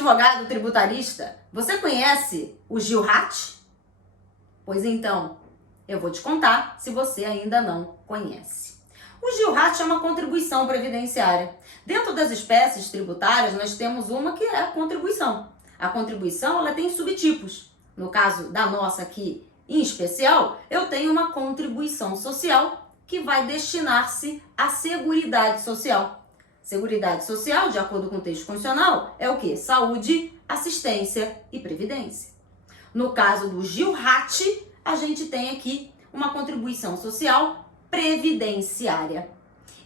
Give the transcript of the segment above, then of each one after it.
advogado tributarista, você conhece o GILRAT? Pois então, eu vou te contar se você ainda não conhece. O GILRAT é uma contribuição previdenciária. Dentro das espécies tributárias, nós temos uma que é a contribuição. A contribuição, ela tem subtipos. No caso da nossa aqui, em especial, eu tenho uma contribuição social que vai destinar-se à Seguridade Social. Seguridade Social, de acordo com o texto constitucional, é o quê? Saúde, assistência e previdência. No caso do GILRAT, a gente tem aqui uma contribuição social previdenciária.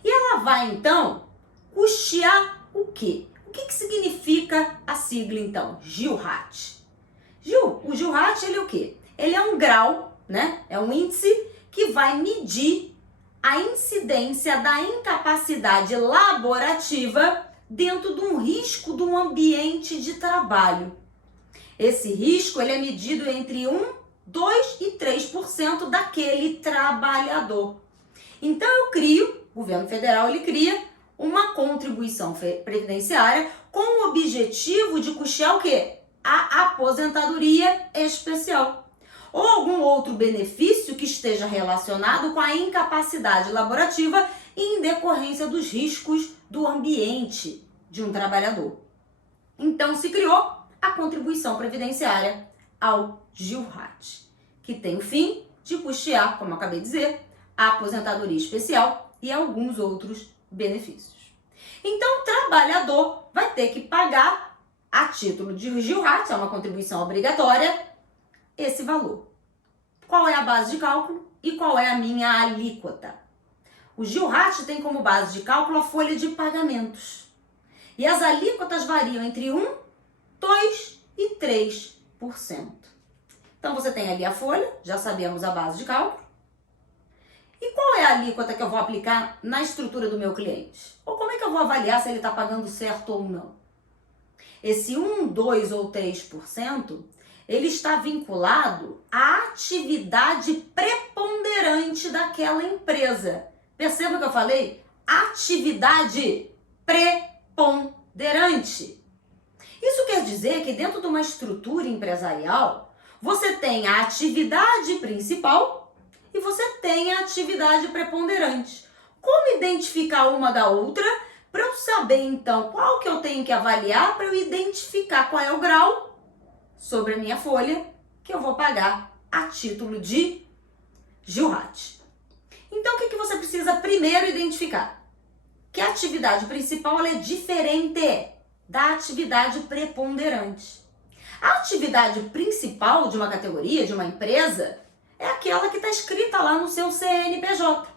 E ela vai, então, custear o quê? O que significa a sigla, então? GILRAT. O GILRAT, ele é o quê? Ele é um grau, né? É um índice que vai medir a incidência da incapacidade laborativa dentro de um risco do ambiente de trabalho. Esse risco ele é medido entre 1, 2 e 3% daquele trabalhador. Então o governo federal ele cria uma contribuição previdenciária com o objetivo de custear o quê? A aposentadoria especial. Ou algum outro benefício que esteja relacionado com a incapacidade laborativa em decorrência dos riscos do ambiente de um trabalhador. Então se criou a contribuição previdenciária ao GILRAT, que tem o fim de custear, como eu acabei de dizer, a aposentadoria especial e alguns outros benefícios. Então o trabalhador vai ter que pagar, a título de GILRAT, é uma contribuição obrigatória, esse valor. Qual é a base de cálculo e qual é a minha alíquota? O GILRAT tem como base de cálculo a folha de pagamentos. E as alíquotas variam entre 1, 2 e 3%. Então você tem ali a folha, já sabemos a base de cálculo. E qual é a alíquota que eu vou aplicar na estrutura do meu cliente? Ou como é que eu vou avaliar se ele está pagando certo ou não? Esse 1, 2 ou 3%, ele está vinculado à atividade preponderante daquela empresa. Perceba que eu falei? Atividade preponderante. Isso quer dizer que dentro de uma estrutura empresarial, você tem a atividade principal e você tem a atividade preponderante. Como identificar uma da outra para eu saber, então, qual que eu tenho que avaliar para eu identificar qual é o grau sobre a minha folha que eu vou pagar a título de GILRAT. Então, o que você precisa primeiro identificar? Que a atividade principal ela é diferente da atividade preponderante. A atividade principal de uma categoria, de uma empresa, é aquela que está escrita lá no seu CNPJ.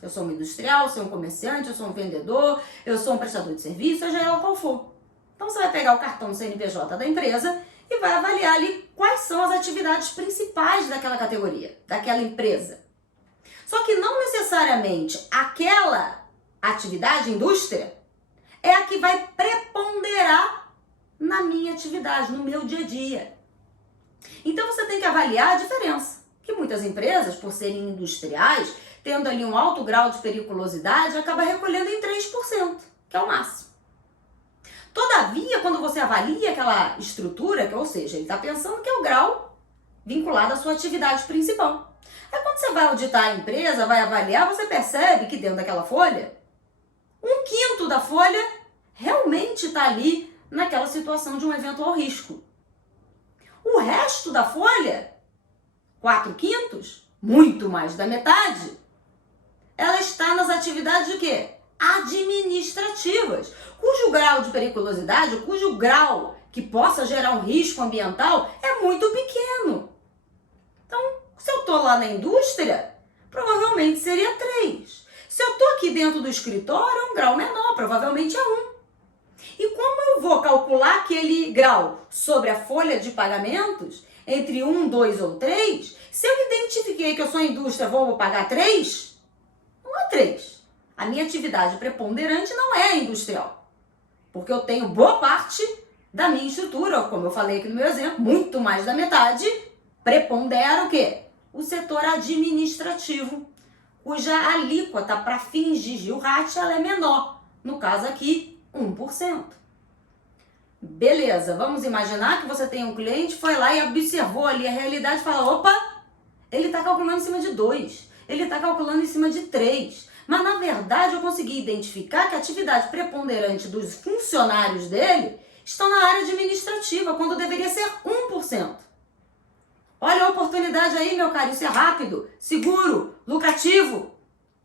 Eu sou um industrial, eu sou um comerciante, eu sou um vendedor, eu sou um prestador de serviço, seja ela qual for. Então, você vai pegar o cartão CNPJ da empresa e vai avaliar ali quais são as atividades principais daquela categoria, daquela empresa. Só que não necessariamente aquela atividade, indústria, é a que vai preponderar na minha atividade, no meu dia a dia. Então você tem que avaliar a diferença, que muitas empresas, por serem industriais, tendo ali um alto grau de periculosidade, acaba recolhendo em 3%, que é o máximo. Todavia, quando você avalia aquela estrutura, ou seja, ele está pensando que é o grau vinculado à sua atividade principal. Aí quando você vai auditar a empresa, vai avaliar, você percebe que dentro daquela folha, 1/5 da folha realmente está ali naquela situação de um eventual risco. O resto da folha, 4/5, muito mais da metade, ela está nas atividades de quê? Administrativas, cujo grau de periculosidade, cujo grau que possa gerar um risco ambiental é muito pequeno. Então, se eu estou lá na indústria, provavelmente seria 3. Se eu estou aqui dentro do escritório, é um grau menor, provavelmente é 1. E como eu vou calcular aquele grau sobre a folha de pagamentos, entre 1, 2 ou 3, se eu identifiquei que eu sou indústria, vou pagar 3? Não é 3. A minha atividade preponderante não é industrial, porque eu tenho boa parte da minha estrutura, como eu falei aqui no meu exemplo, muito mais da metade, prepondera o quê? O setor administrativo, cuja alíquota para fins de GILRAT ela é menor, no caso aqui, 1%. Beleza, vamos imaginar que você tem um cliente, foi lá e observou ali a realidade e fala, opa, ele está calculando em cima de 2, ele está calculando em cima de 3. Mas na verdade eu consegui identificar que a atividade preponderante dos funcionários dele estão na área administrativa, quando deveria ser 1%. Olha a oportunidade aí, meu caro, isso é rápido, seguro, lucrativo,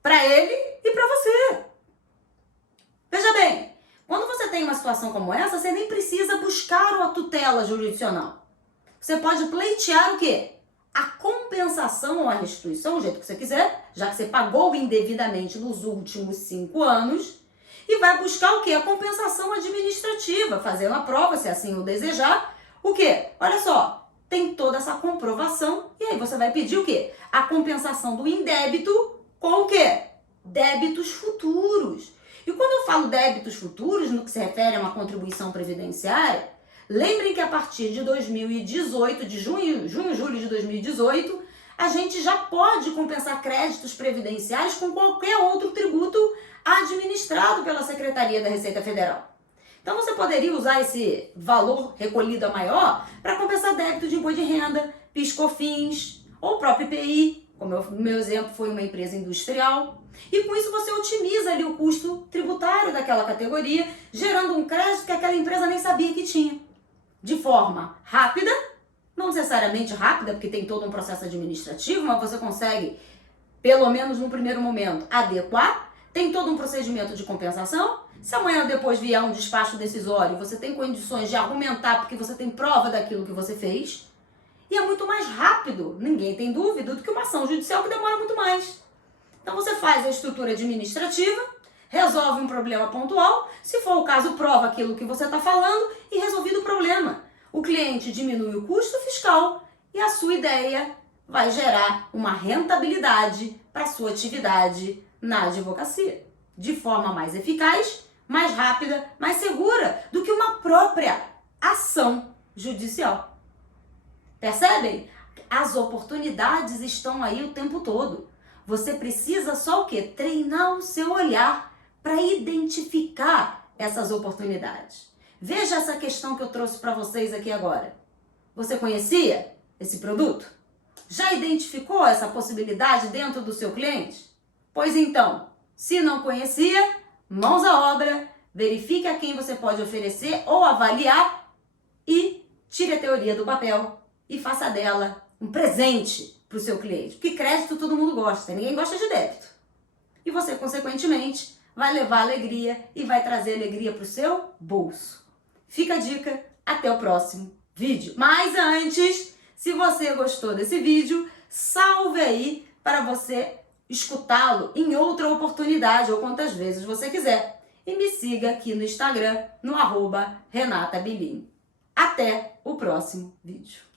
para ele e para você. Veja bem, quando você tem uma situação como essa, você nem precisa buscar a tutela jurisdicional. Você pode pleitear o quê? A compensação ou a restituição, do jeito que você quiser, já que você pagou indevidamente nos últimos 5 anos, e vai buscar o quê? A compensação administrativa, fazer uma prova, se assim o desejar. O quê? Olha só, tem toda essa comprovação, e aí você vai pedir o quê? A compensação do indébito com o quê? Débitos futuros. E quando eu falo débitos futuros, no que se refere a uma contribuição previdenciária, lembrem que a partir de 2018, de junho, julho de 2018, a gente já pode compensar créditos previdenciários com qualquer outro tributo administrado pela Secretaria da Receita Federal. Então você poderia usar esse valor recolhido a maior para compensar débito de imposto de renda, PIS/COFINS ou o próprio IPI, como no meu exemplo foi uma empresa industrial. E com isso você otimiza ali o custo tributário daquela categoria, gerando um crédito que aquela empresa nem sabia que tinha. De forma rápida, não necessariamente rápida, porque tem todo um processo administrativo, mas você consegue, pelo menos no primeiro momento, adequar. Tem todo um procedimento de compensação. Se amanhã depois vier um despacho decisório, você tem condições de argumentar porque você tem prova daquilo que você fez. E é muito mais rápido, ninguém tem dúvida, do que uma ação judicial que demora muito mais. Então você faz a estrutura administrativa, resolve um problema pontual, se for o caso, prova aquilo que você está falando e resolvido o problema. O cliente diminui o custo fiscal e a sua ideia vai gerar uma rentabilidade para a sua atividade na advocacia, de forma mais eficaz, mais rápida, mais segura do que uma própria ação judicial. Percebem? As oportunidades estão aí o tempo todo. Você precisa só o quê? Treinar o seu olhar para identificar essas oportunidades. Veja essa questão que eu trouxe para vocês aqui agora. Você conhecia esse produto? Já identificou essa possibilidade dentro do seu cliente? Pois então, se não conhecia, mãos à obra, verifique a quem você pode oferecer ou avaliar e tire a teoria do papel e faça dela um presente para o seu cliente. Porque crédito todo mundo gosta, ninguém gosta de débito. E você, consequentemente, vai levar alegria e vai trazer alegria para o seu bolso. Fica a dica, até o próximo vídeo. Mas antes, se você gostou desse vídeo, salve aí para você escutá-lo em outra oportunidade ou quantas vezes você quiser. E me siga aqui no Instagram, no @RenataBellini. Até o próximo vídeo.